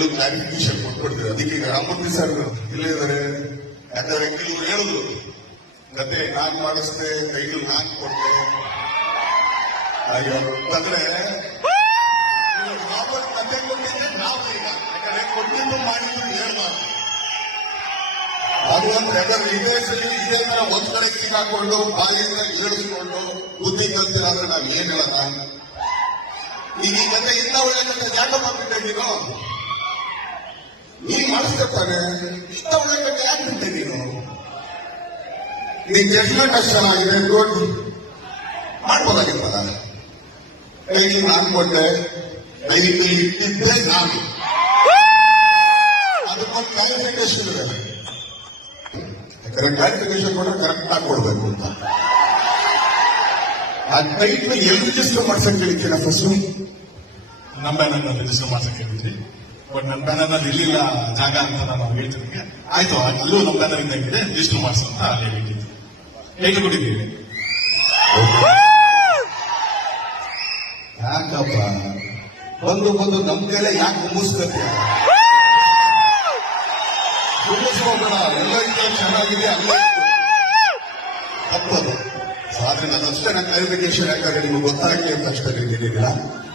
Clarification ಕೊಟ್ಬಿಡ್ತೀವಿ. ಅದಕ್ಕೆ ಈಗ Ramamurthy sir ಇಲ್ಲೇ ಇದ್ದಾರೆ. ಯಾಕಂದ್ರೆ ಕೆಲವರು ಹೇಳಿದ್ರು ಗದ್ದೆ ನಾನ್ ಮಾಡಿಸ್ದೆ, ಕೈಗಳು ನಾನ್ ಕೊಟ್ಟೆ ಅಂದ್ರೆ ವಾಪಸ್ ಗದ್ದೆ ಕೊಟ್ಟಿದ್ದೆ ನಾವು ಈಗ ಯಾಕಂದ್ರೆ ಕೊಟ್ಟಿದ್ದು ಮಾಡಿದ್ದು ಹೇಳ್ಬಾರ್ದು. ಅದು ಒಂದು ಯಾಕಂದ್ರೆ ವಿದೇಶದಲ್ಲಿ ಇದೇ ತರ ಒಂದ್ ಕಡೆ ಸಿಕ್ಕಾಕೊಂಡು ಬಾಯಿಯಿಂದ ಏಳಿಸ್ಕೊಂಡು ಬುದ್ಧಿ ಕಲ್ತಿರಾದ್ರೆ ನಾವ್ ಏನ್ ಹೇಳೋಣ. ಈಗ ಈ ಗದ್ದೆ ಇಂಥ ಒಳ್ಳೆ ಗದ್ದೆ ಯಾಕೆ ಮಾಡ್ಬಿಟ್ಟೆ ನೀನು? ನೀನ್ ಮಾಡಿಸ್ತಾನೆ ಇಂಥ ಒಳ್ಳೆ ಗದ್ದೆ ಯಾಕೆ ಬಿಟ್ಟೆ ನೀನು? ನಿನ್ ಜಡ್ಜ್ಮೆಂಟ್ ಅಷ್ಟು ಚೆನ್ನಾಗಿದೆ, ಗುಡ್, ಮಾಡ್ಬೋದಾಗಿತ್ತಲ್ಲ. ಕೈಗೆ ನಾನು ಕೊಟ್ಟೆ, ಕೈಗೆ ಇಟ್ಟಿದ್ದೆ ನಾನು. ಅದಕ್ಕೊಂದು ಕ್ಲಾರಿಫಿಕೇಶನ್ ಇದೆ. ಯಾಕಂದ್ರೆ ಕ್ಲಾರಿಫಿಕೇಶನ್ ಕೂಡ ಕರೆಕ್ಟ್ ಆಗಿ ಕೊಡ್ಬೇಕು ಅಂತ. ಆ ಟೈಟ್ನ ಎಲ್ಲಿ ರಿಜಿಸ್ಟರ್ ಮಾಡ್ಸಕ್ ಹೇಳಿದ್ದೀರಾ? ಫಸ್ಟ್ ನಮ್ಮ ಬ್ಯಾನರ್ ರಿಜಿಸ್ಟರ್ ಮಾಡ್ಸಕ್ ಹೇಳಿದ್ರಿ. ಬಟ್ ನನ್ನ ಬ್ಯಾನರ್ ಇರ್ಲಿಲ್ಲ ಜಾಗ ಅಂತ ನಾನು ಹೇಳ್ತಿದ್ದೆ. ಆಯ್ತು, ಅಲ್ಲೂ ನಮ್ಮ ಬ್ಯಾನರ್ ಇದ್ದಂಗಿದೆ, ರಿಜಿಸ್ಟರ್ ಮಾಡ್ಸ ಅಂತ ಅಲ್ಲಿ ಹೇಳಿದ್ವಿ. ಹೇಗೆ ಕೊಟ್ಟಿದ್ದೀವಿ? ಯಾಕಪ್ಪ ಬಂದು ಬಂದು ನಮ್ ಕೈಲೇ ಯಾಕೆ ಮುಗಿಸ್ಕೊತೀಯ? ಮುಗಿಸ್ಕೋಬೇಡ. ಎಲ್ಲ ಚೆನ್ನಾಗಿದೆ, ಅಲ್ಲ ತಪ್ಪದು. ಆದ್ರೆ ನಾನು ಅಷ್ಟೇ ನನ್ನ ಕ್ಲಾರಿಫಿಕೇಶನ್ ಯಾಕಂದ್ರೆ ನಿಮ್ಗೆ ಗೊತ್ತಾಗಲಿ ಅಂತ ಅಷ್ಟೇ ಹೇಳಿದ್ದೀರಾ.